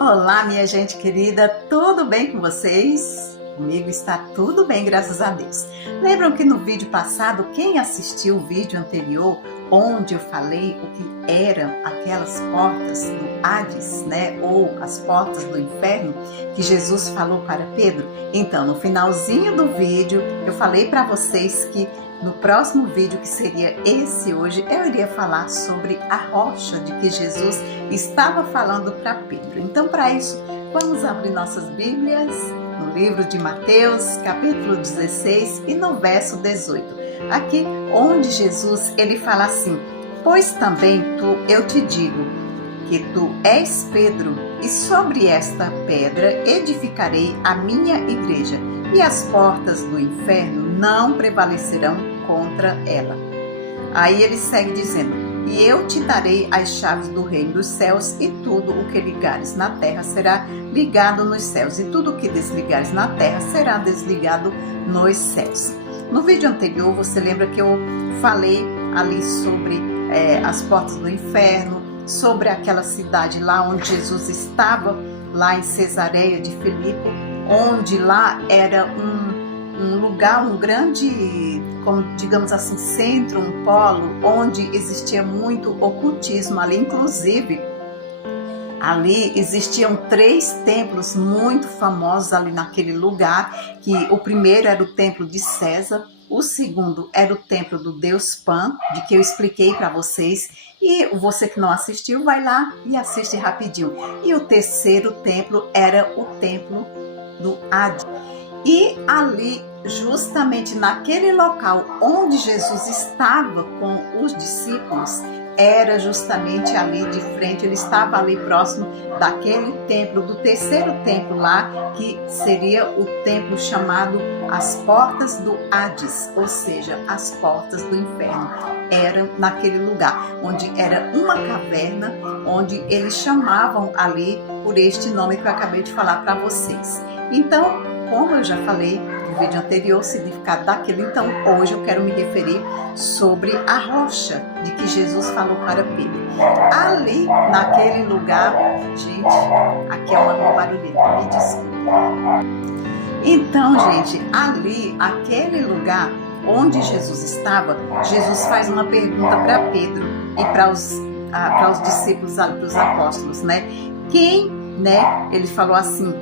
Olá, minha gente querida, tudo bem com vocês? Comigo está tudo bem, graças a Deus. Lembram que no vídeo passado, quem assistiu o vídeo anterior, onde eu falei o que eram aquelas portas do Hades, né? Ou as portas do inferno, que Jesus falou para Pedro? Então, no finalzinho do vídeo, eu falei para vocês que no próximo vídeo, que seria esse hoje, eu iria falar sobre a rocha de que Jesus estava falando para Pedro. Então, para isso, vamos abrir nossas Bíblias no livro de Mateus, capítulo 16 e no verso 18. Aqui, onde Jesus ele fala assim: pois também eu te digo que tu és Pedro, e sobre esta pedra edificarei a minha igreja, e as portas do inferno não prevalecerão contra ela. Aí ele segue dizendo: e eu te darei as chaves do reino dos céus, e tudo o que ligares na terra será ligado nos céus, e tudo o que desligares na terra será desligado nos céus. No vídeo anterior, você lembra que eu falei ali sobre as portas do inferno, sobre aquela cidade lá onde Jesus estava, lá em Cesareia de Filipe, onde lá era um lugar, um grande, como digamos assim, centro, um polo, onde existia muito ocultismo ali. Inclusive, ali existiam 3 templos muito famosos ali naquele lugar, que o primeiro era o templo de César, o segundo era o templo do deus Pan, de que eu expliquei para vocês, e você que não assistiu, vai lá e assiste rapidinho. E o terceiro templo era o templo do Hades. E ali, justamente naquele local onde Jesus estava com os discípulos, era justamente ali de frente, ele estava ali próximo daquele templo, do terceiro templo lá, que seria o templo chamado as portas do Hades, ou seja, as portas do inferno. Eram naquele lugar, onde era uma caverna, onde eles chamavam ali por este nome que eu acabei de falar para vocês. Então, como eu já falei no vídeo anterior, o significado daquilo, então hoje eu quero me referir sobre a rocha de que Jesus falou para Pedro. Ali, naquele lugar, gente, aqui é uma barulheta, me desculpa. Então, gente, ali, aquele lugar onde Jesus estava, Jesus faz uma pergunta para Pedro e para os discípulos, para os apóstolos, né? Quem, né? Ele falou assim: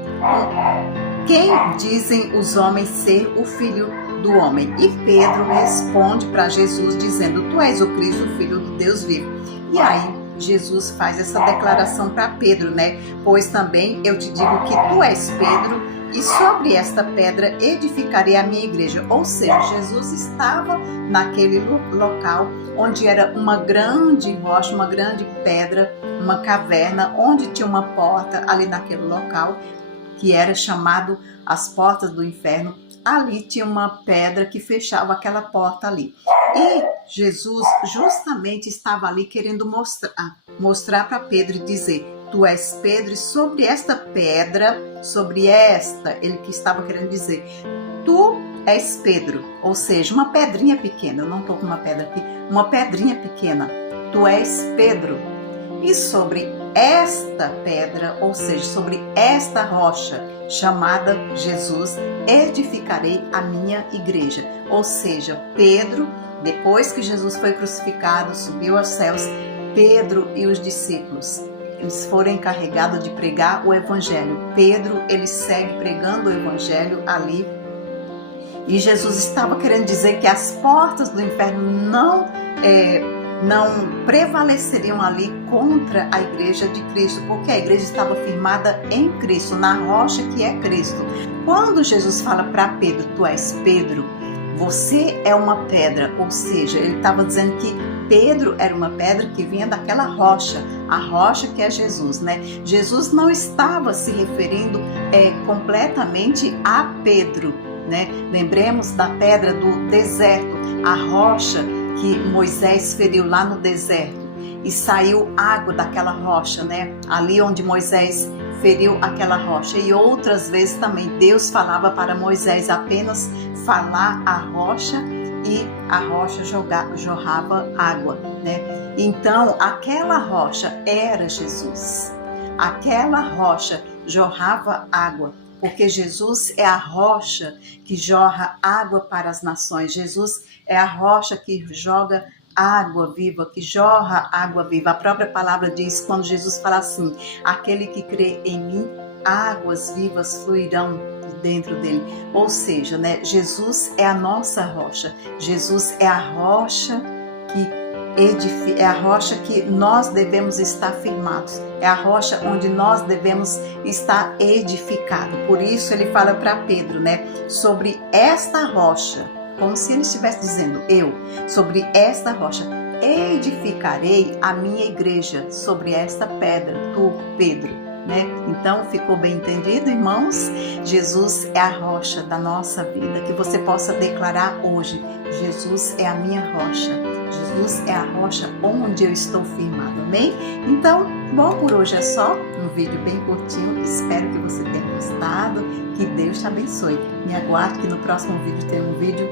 quem dizem os homens ser o Filho do Homem? E Pedro responde para Jesus dizendo: tu és o Cristo, o Filho do Deus vivo. E aí Jesus faz essa declaração para Pedro, né? Pois também eu te digo que tu és Pedro, e sobre esta pedra edificarei a minha igreja. Ou seja, Jesus estava naquele local onde era uma grande rocha, uma grande pedra, uma caverna, onde tinha uma porta ali naquele local, que era chamado as portas do inferno. Ali tinha uma pedra que fechava aquela porta ali. E Jesus justamente estava ali querendo mostrar para Pedro e dizer: tu és Pedro, e sobre esta pedra, ele que estava querendo dizer, tu és Pedro, ou seja, uma pedrinha pequena, eu não estou com uma pedra aqui, uma pedrinha pequena, tu és Pedro. E sobre esta pedra, ou seja, sobre esta rocha chamada Jesus, edificarei a minha igreja. Ou seja, Pedro, depois que Jesus foi crucificado, subiu aos céus, Pedro e os discípulos, eles foram encarregados de pregar o evangelho. Pedro, ele segue pregando o evangelho ali. E Jesus estava querendo dizer que as portas do inferno não prevaleceriam ali contra a igreja de Cristo, porque a igreja estava firmada em Cristo, na rocha que é Cristo. Quando Jesus fala para Pedro: tu és Pedro, você é uma pedra, ou seja, ele estava dizendo que Pedro era uma pedra que vinha daquela rocha, a rocha que é Jesus, né? Jesus não estava se referindo completamente a Pedro, né? Lembremos da pedra do deserto, a rocha que Moisés feriu lá no deserto e saiu água daquela rocha, né? Ali onde Moisés feriu aquela rocha. E outras vezes também Deus falava para Moisés apenas falar a rocha, e a rocha jorrava água, né? Então aquela rocha era Jesus. aquela rocha jorrava água, porque Jesus é a rocha que jorra água para as nações. Jesus é a rocha que joga água viva, que jorra água viva. A própria palavra diz, quando Jesus fala assim: aquele que crê em mim, águas vivas fluirão dentro dele. Ou seja, né, Jesus é a nossa rocha. Jesus é a rocha que é a rocha que nós devemos estar firmados. É a rocha onde nós devemos estar edificados. Por isso ele fala para Pedro, né, sobre esta rocha, como se ele estivesse dizendo: eu, sobre esta rocha, edificarei a minha igreja, sobre esta pedra, tu, Pedro. Né? Então, ficou bem entendido, irmãos? Jesus é a rocha da nossa vida. Que você possa declarar hoje: Jesus é a minha rocha. Jesus é a rocha onde eu estou firmado. Amém? Então, bom, por hoje é só. Um vídeo bem curtinho. Espero que você tenha gostado. Que Deus te abençoe. Me aguarde que no próximo vídeo tem um vídeo.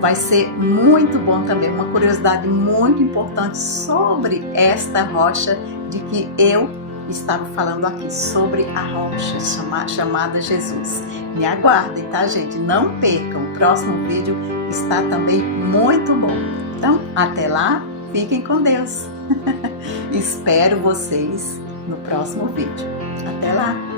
Vai ser muito bom também. Uma curiosidade muito importante sobre esta rocha de que eu estava falando aqui, sobre a rocha chamada Jesus. Me aguardem, tá, gente? Não percam, o próximo vídeo está também muito bom. Então, até lá, fiquem com Deus. Espero vocês no próximo vídeo. Até lá!